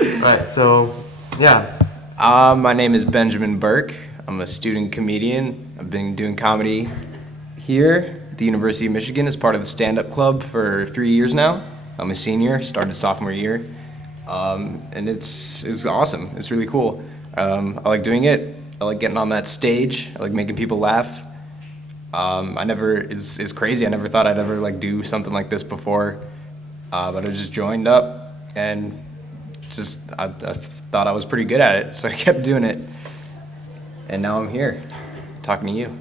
Right, so, yeah. My name is Benjamin Burke. I'm a student comedian. I've been doing comedy here at the University of Michigan as part of the stand-up club for 3 years now. I'm a senior, started sophomore year, and it's awesome. It's really cool. I like doing it. I like getting on that stage. I like making people laugh. It's crazy. I never thought I'd ever like do something like this before, but I just joined up and I thought I was pretty good at it, so I kept doing it, and now I'm here, talking to you.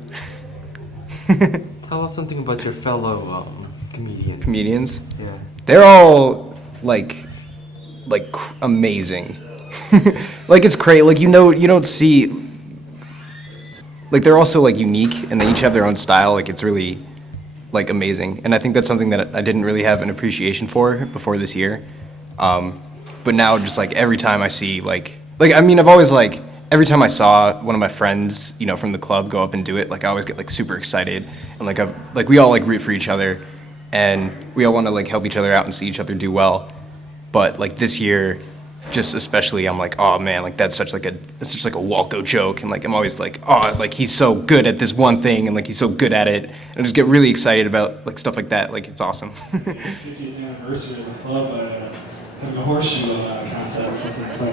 Tell us something about your fellow comedians. Comedians? Yeah. They're all like amazing. Like it's crazy. Like you don't see. Like they're also like unique, and they each have their own style. Like it's really like amazing, and I think that's something that I didn't really have an appreciation for before this year. But now just like every time I see I've always like every time I saw one of my friends, from the club go up and do it, like I always get like super excited, and we all like root for each other, and we all want to like help each other out and see each other do well. But like this year, just especially, I'm like, oh man, like that's such like a Walco joke, and like I'm always like, oh, like he's so good at this one thing, and like he's so good at it, and I just get really excited about like stuff like that. Like it's awesome. 50th anniversary of the club, having a horseshoe contest with my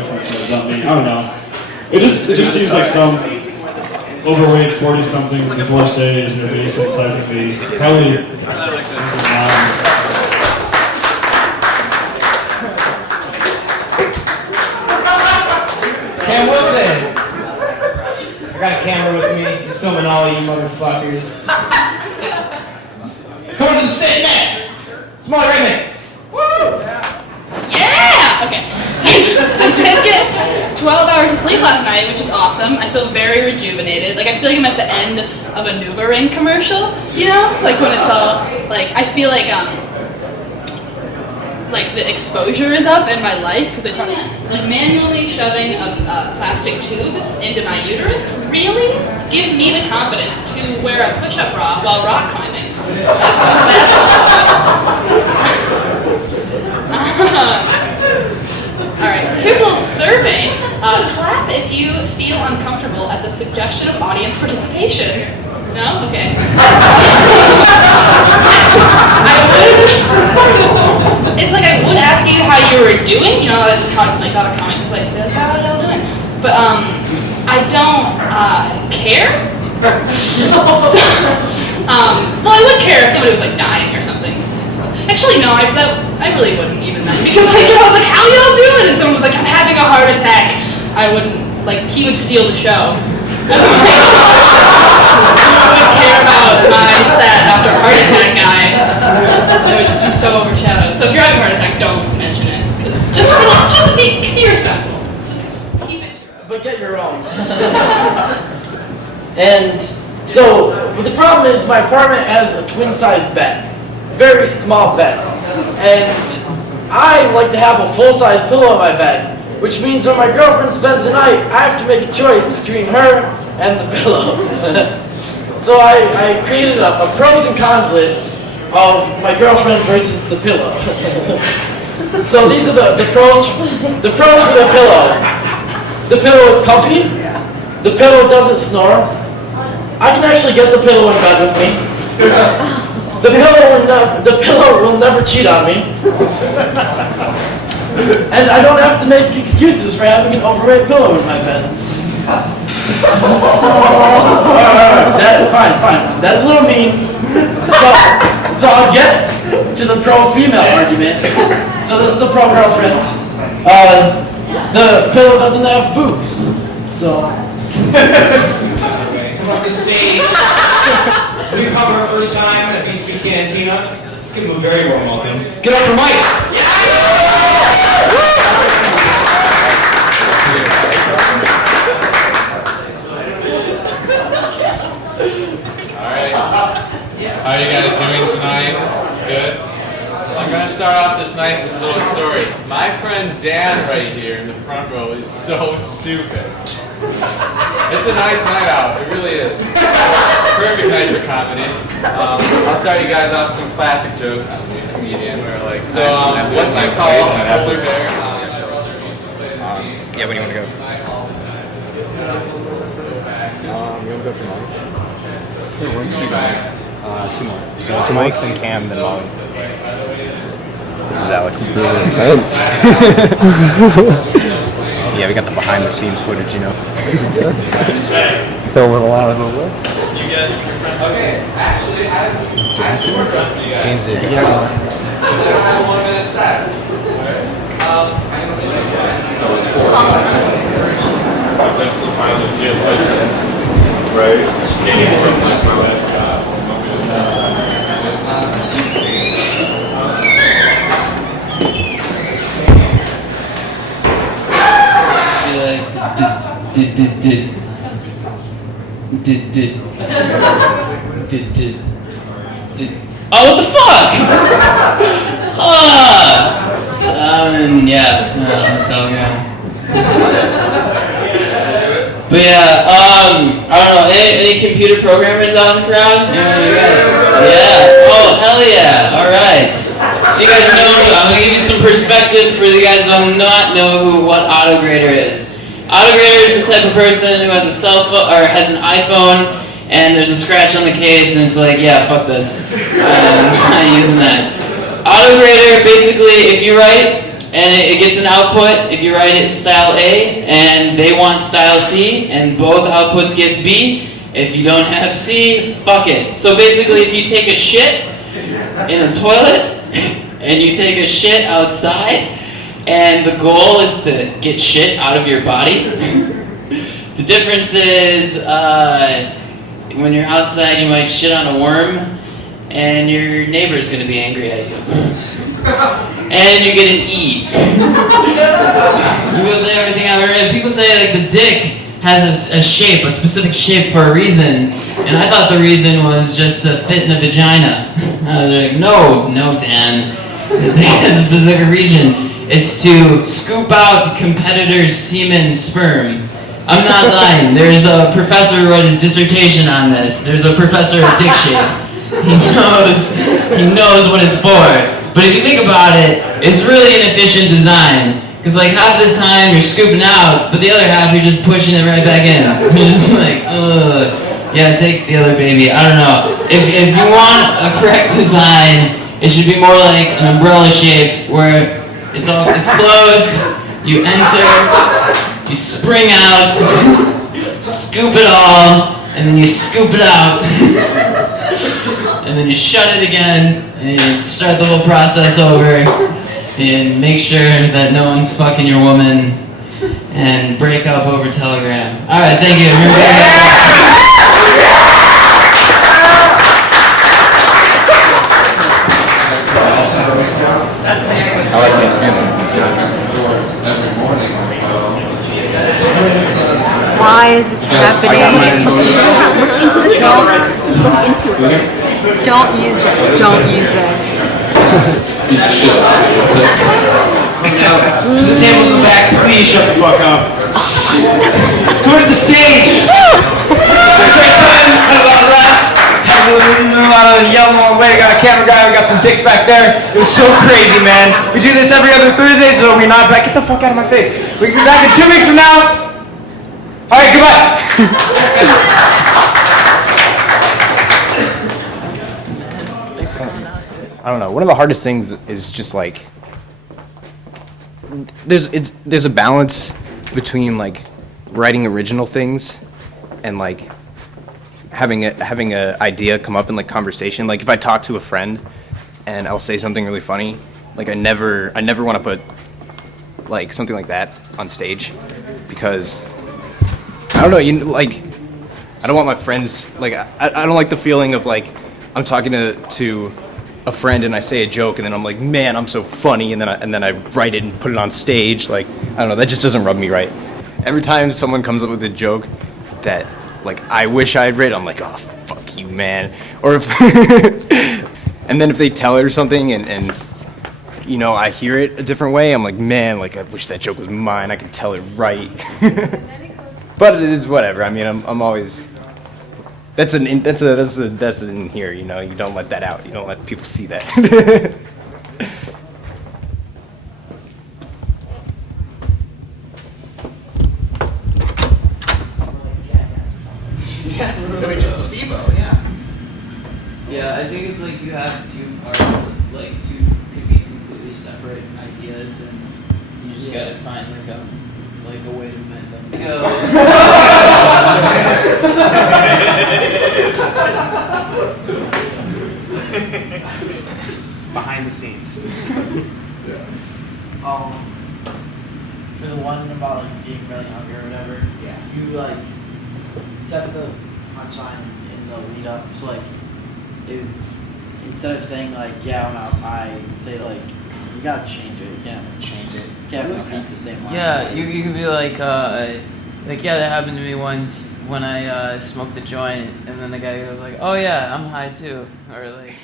boyfriend, so something. I don't know. It just seems like some overweight 40-something divorcees in your basement type of face. Probably moms. Cam Wilson! I got a camera with me. He's filming all you motherfuckers. Coming to the stage next! Small Raymond! Woo! Yeah! Okay. So I did get 12 hours of sleep last night, which is awesome. I feel very rejuvenated. Like I feel like I'm at the end of a NuvaRing commercial, Like when it's all, I feel like the exposure is up in my life because I try to, manually shoving a plastic tube into my uterus really gives me the confidence to wear a push-up bra while rock climbing. All right, so here's a little survey. Clap if you feel uncomfortable at the suggestion of audience participation. No? Okay. It's like I would ask you how you were doing, like on a comic slice, like, how are y'all doing? But I don't care. So, well, I would care if somebody was like dying or something. So, actually, no, I really wouldn't even then, because I was like, how y'all doing? And someone was like, I'm having a heart attack. I wouldn't, he would steal the show. I would care about my sad after heart attack guy. It would just be so overshadowed. So if you're having a heart attack, don't mention it. Just be respectful. Just keep it. But get your own. And so, but the problem is my apartment has a twin-size bed. Very small bed. And I like to have a full-size pillow on my bed, which means when my girlfriend spends the night, I have to make a choice between her and the pillow. So I created a pros and cons list of my girlfriend versus the pillow. So these are the pros. The pros for the pillow. The pillow is comfy. The pillow doesn't snore. I can actually get the pillow in bed with me. The pillow will never cheat on me. And I don't have to make excuses for having an overweight pillow in my bed. Fine. That's a little mean. So I'll get to the pro-female argument. So this is the pro-girlfriend. The pillow doesn't have boobs. So. Come up to the stage. We cover our first time at BSB Cantina. Let's give him a very warm welcome. Get up for Mike! How are you guys doing tonight? Good? I'm going to start off this night with a little story. My friend Dan right here in the front row is so stupid. It's a nice night out. It really is. Perfect night for comedy. I'll start you guys off with some classic jokes. I'm a comedian. So, what do you call polar bear? Two more. So it's Mike, then Cam, then Molly. This is Alex. Intense. Yeah, we got the behind the scenes footage, you know. Filming a lot of it. Okay, actually, I have James did. I have 1 minute silence. So it's 4. Oh, what the fuck? Yeah, that's all yeah. But yeah, I don't know, any computer programmers out in the crowd? Yeah, oh, hell yeah, alright. So you guys know, I'm gonna give you some perspective for the guys who do not know what AutoGrader is. AutoGrader is the type of person who has a cell phone, or has an iPhone, and there's a scratch on the case, and it's like, yeah, fuck this. I'm not using that. AutoGrader, basically, if you write, and it gets an output, if you write it style A, and they want style C, and both outputs get B, if you don't have C, fuck it. So basically, if you take a shit in a toilet, and you take a shit outside, and the goal is to get shit out of your body, the difference is, when you're outside, you might shit on a worm, and your neighbor's gonna be angry at you. And you get an E. People say everything I've ever read. People say like the dick has a shape, a specific shape for a reason, and I thought the reason was just to fit in a vagina. I was like, no, Dan. The dick has a specific reason. It's to scoop out competitors' semen sperm. I'm not lying. There's a professor who wrote his dissertation on this. There's a professor of dick shape. He knows what it's for. But if you think about it, it's really an efficient design. Because like half the time you're scooping out, but the other half you're just pushing it right back in. You're just like, ugh. Yeah, take the other baby. I don't know. If you want a correct design, it should be more like an umbrella shaped where it's closed, you enter, you spring out, scoop it all, and then you scoop it out. And then you shut it again, and you start the whole process over, and make sure that no one's fucking your woman, and break up over Telegram. Alright, thank you. I like it. every morning. Why is this happening? Look into the look into it. Don't use this. Don't use this. To the tables in the back, please shut the fuck up. Come to the stage. Great time. Had a lot of laughs. Had a lot of yelling along the way. Got a camera guy. We got some dicks back there. It was so crazy, man. We do this every other Thursday, so we're not back. Get the fuck out of my face. We can be back in 2 weeks from now. All right, goodbye. I don't know. One of the hardest things is just like there's a balance between like writing original things and like having a idea come up in like conversation. Like if I talk to a friend and I'll say something really funny, like I never want to put like something like that on stage because I don't know. Like I don't want my friends like I don't like the feeling of like I'm talking to a friend and I say a joke and then I'm like, man, I'm so funny, and then I write it and put it on stage. Like I don't know, that just doesn't rub me right. Every time someone comes up with a joke that like I wish I had written, I'm like, oh fuck you, man. Or if and then if they tell it or something and you know I hear it a different way, I'm like, man, like I wish that joke was mine. I can tell it right. But it is whatever. I mean, I'm always. That's in here, you know. You don't let that out. You don't let people see that. Steve-O, yeah. you have two parts, like two could be completely separate ideas, and you just gotta find like a way to mend them. Behind the scenes. For the one about like being really hungry or whatever, Yeah. you like set the punchline in the lead up. So like, it, instead of saying like, yeah, when I was high, you say like, you gotta change it. You can't change it. You can't repeat the same line. Yeah, you can be like, yeah, that happened to me once when I smoked a joint, and then the guy goes like, oh yeah, I'm high too, or like.